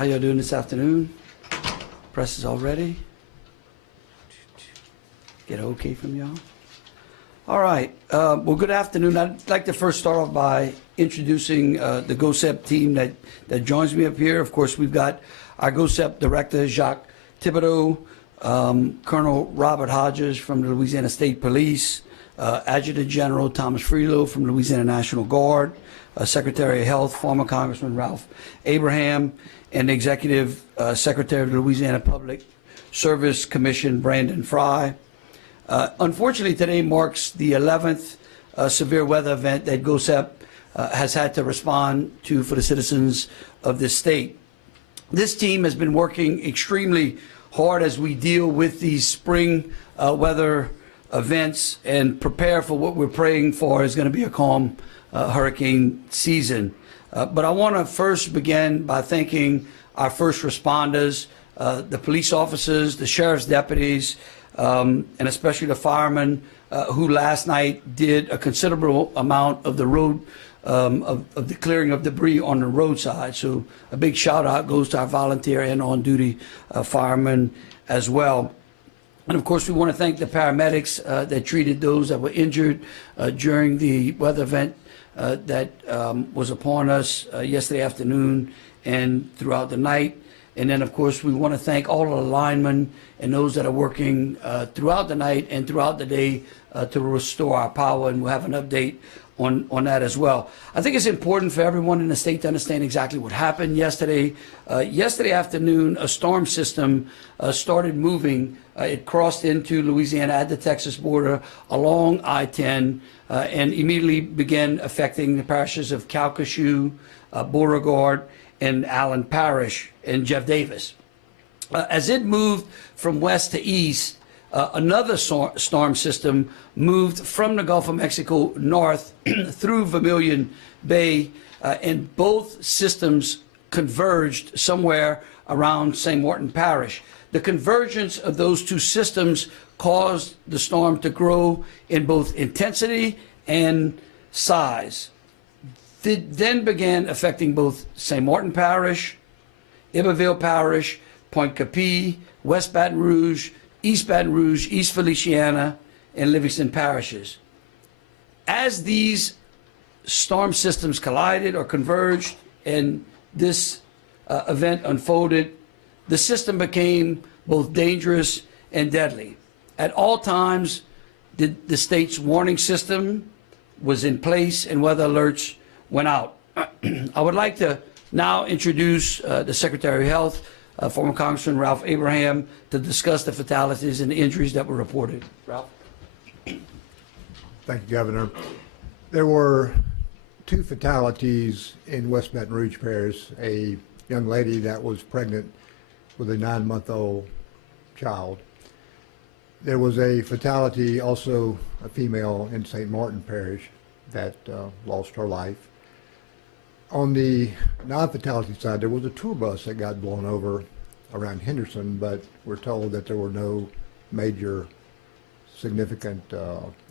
How y'all doing this afternoon? Press is all ready. Get an okay from y'all? All right. Well, good afternoon. I'd like to first start off by introducing the GOSEP team that joins me up here. Of course, we've got our GOSEP director, Jacques Thibodeau, Colonel Robert Hodges from the Louisiana State Police, Adjutant General Thomas Freelo from the Louisiana National Guard, Secretary of Health, former Congressman Ralph Abraham, and the Executive Secretary of the Louisiana Public Service Commission, Brandon Fry. Unfortunately, today marks the 11th severe weather event that GOSEP has had to respond to for the citizens of this state. This team has been working extremely hard as we deal with these spring weather events and prepare for what we're praying for is going to be a calm hurricane season. But I want to first begin by thanking our first responders, the police officers, the sheriff's deputies, and especially the firemen who last night did a considerable amount of the road, of the clearing of debris on the roadside. So a big shout out goes to our volunteer and on-duty firemen as well. And of course, we want to thank the paramedics that treated those that were injured during the weather event that was upon us yesterday afternoon and throughout the night. And then, of course, we want to thank all of the linemen and those that are working throughout the night and throughout the day to restore our power. And we'll have an update on that as well. I think it's important for everyone in the state to understand exactly what happened yesterday. Yesterday afternoon, a storm system started moving. It crossed into Louisiana at the Texas border along I-10 and immediately began affecting the parishes of Calcasieu, Beauregard, and Allen Parish and Jeff Davis. As it moved from west to east, another storm system moved from the Gulf of Mexico north through Vermilion Bay, and both systems converged somewhere around St. Martin Parish. The convergence of those two systems caused the storm to grow in both intensity and size. It then began affecting both St. Martin Parish, Iberville Parish, Point Capee, West Baton Rouge, East Baton Rouge, East Feliciana, and Livingston parishes. As these storm systems collided or converged and this event unfolded, the system became both dangerous and deadly. At all times, the state's warning system was in place and weather alerts went out. I would like to now introduce the Secretary of Health, former Congressman Ralph Abraham, to discuss the fatalities and the injuries that were reported. Ralph. Thank you, Governor. There were 2 fatalities in West Baton Rouge Parish. A young lady that was pregnant with a 9-month-old child. There was a fatality, also a female in St. Martin Parish that lost her life. On the non-fatality side, there was a tour bus that got blown over around Henderson, but we're told that there were no major significant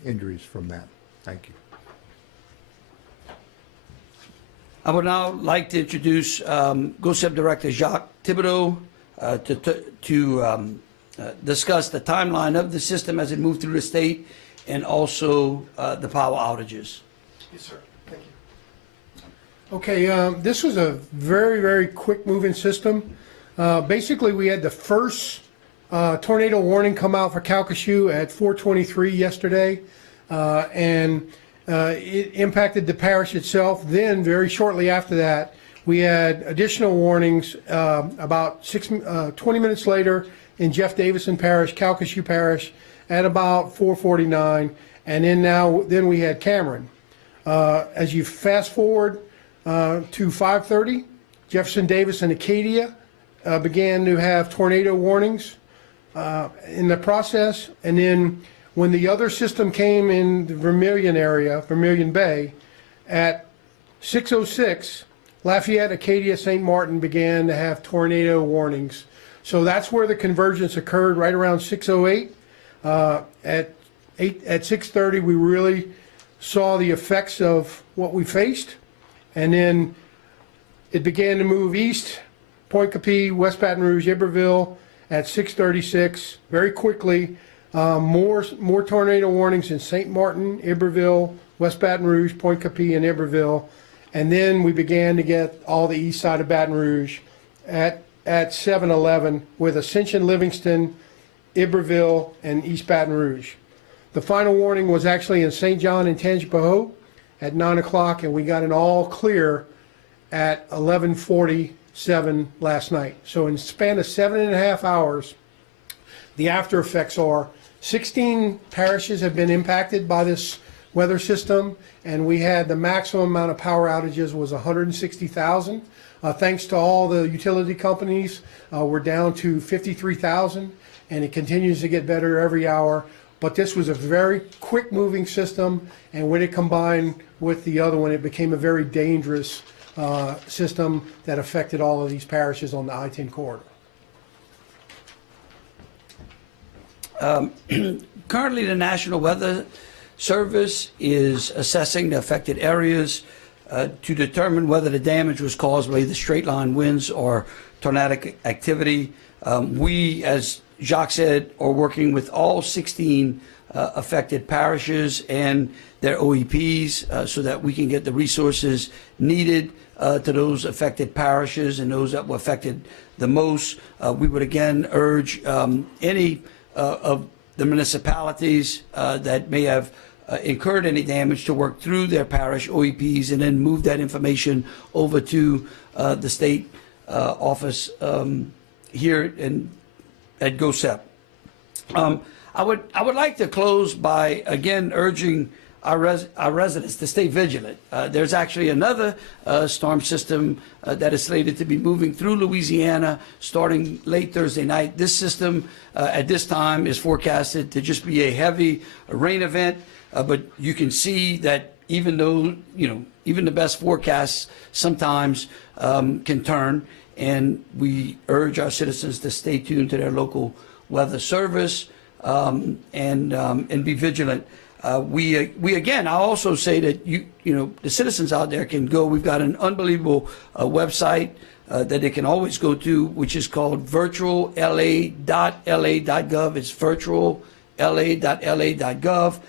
injuries from that. Thank you. I would now like to introduce GOSEP Director Jacques Thibodeau to discuss the timeline of the system as it moved through the state and also the power outages. Yes, sir. Thank you. Okay, this was a very, very quick moving system. Basically, we had the first tornado warning come out for Calcasieu at 4:23 yesterday, and it impacted the parish itself. Then, very shortly after that, we had additional warnings about 20 minutes later in Jeff Davison Parish, Calcasieu Parish, at about 4:49, and then we had Cameron. As you fast forward to 5:30, Jefferson Davis and Acadia began to have tornado warnings in the process, and then when the other system came in the Vermilion area, Vermilion Bay, at 6:06, Lafayette, Acadia, St. Martin began to have tornado warnings. So that's where the convergence occurred, right around 6:08. At 6:30, we really saw the effects of what we faced, and then it began to move east Point Capee, West Baton Rouge, Iberville at 6:36. Very quickly, more tornado warnings in St. Martin, Iberville, West Baton Rouge, Point Capee, and Iberville. And then we began to get all the east side of Baton Rouge at 7:11 with Ascension, Livingston, Iberville, and East Baton Rouge. The final warning was actually in St. John and Tangipahoa at 9 o'clock, and we got an all clear at 11:47 last night. So in the span of 7.5 hours, the after effects are 16 parishes have been impacted by this weather system, and we had the maximum amount of power outages was 160,000. Thanks to all the utility companies, we're down to 53,000, and it continues to get better every hour. But this was a very quick moving system, and when it combined with the other one, it became a very dangerous system that affected all of these parishes on the I-10 corridor. Currently, the National Weather Service is assessing the affected areas to determine whether the damage was caused by either straight line winds or tornadic activity. We, as Jacques said, are working with all 16 affected parishes and their OEPs so that we can get the resources needed to those affected parishes and those that were affected the most. We would again urge any of the municipalities that may have incurred any damage to work through their parish OEPs and then move that information over to the state office here at GOSEP. I would like to close by again urging our residents to stay vigilant. There's actually another storm system that is slated to be moving through Louisiana starting late Thursday night. This system at this time is forecasted to just be a heavy rain event, but you can see that even though, even the best forecasts sometimes can turn, and we urge our citizens to stay tuned to their local weather service and be vigilant. We again, I'll also say that the citizens out there can go. We've got an unbelievable website that they can always go to, which is called virtualla.la.gov. It's virtualla.la.gov.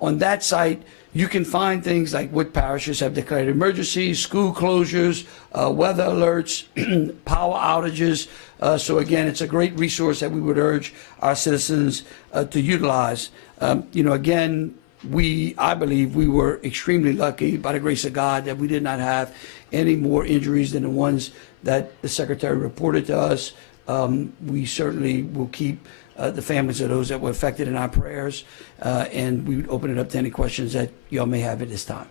On that site, you can find things like what parishes have declared emergencies, school closures, weather alerts, power outages. So again, it's a great resource that we would urge our citizens to utilize. Again, I believe we were extremely lucky by the grace of God that we did not have any more injuries than the ones that the Secretary reported to us. We certainly will keep the families of those that were affected in our prayers, and we would open it up to any questions that y'all may have at this time.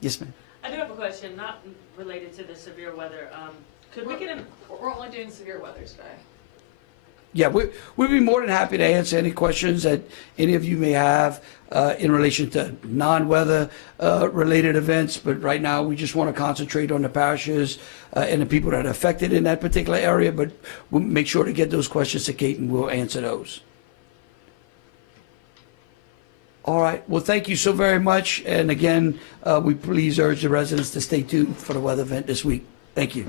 Yes, ma'am. I do have a question, not related to the severe weather. Could we get We're only doing severe weather today. Yeah, we'd be more than happy to answer any questions that any of you may have in relation to non-weather related events. But right now, we just want to concentrate on the parishes and the people that are affected in that particular area. But we'll make sure to get those questions to Kate, and we'll answer those. All right. Well, thank you so very much. And again, we please urge the residents to stay tuned for the weather event this week. Thank you.